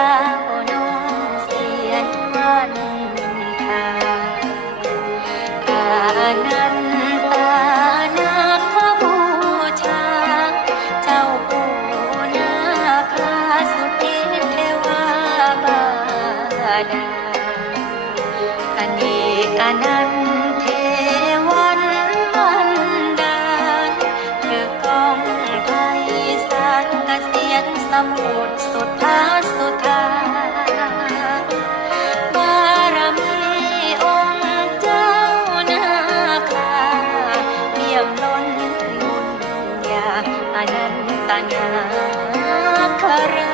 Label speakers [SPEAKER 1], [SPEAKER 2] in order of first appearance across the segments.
[SPEAKER 1] 가 นสมุทรสุดทธาสุธาบารมีองค์เจ้านาคาเบี่ยมล้นบุญญาอนันตนาครา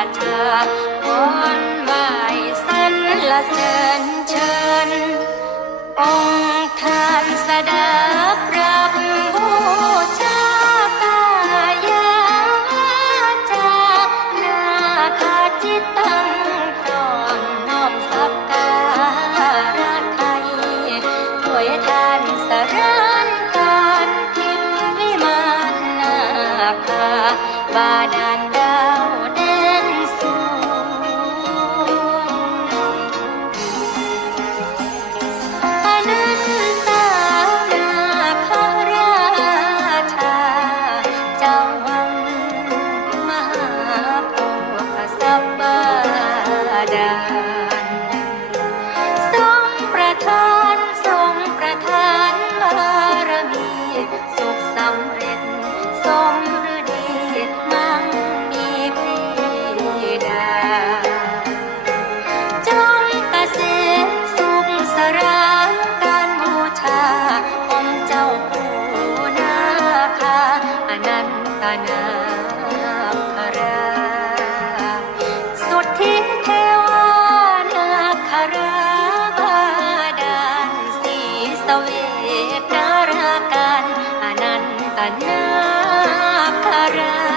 [SPEAKER 1] ราชาขอนไหว้สรรเสริญเชิญ องค์ท่านสดับรับบูชากายาจานาคาจิตตังพร้อมน้อมสักการะไทยถวยทานสรานการทิพย์วิมานนาคาบาดาล อนันตนาคราสุดที่เทวนาคราบาดศีสเวตนาราการอนันตนาครา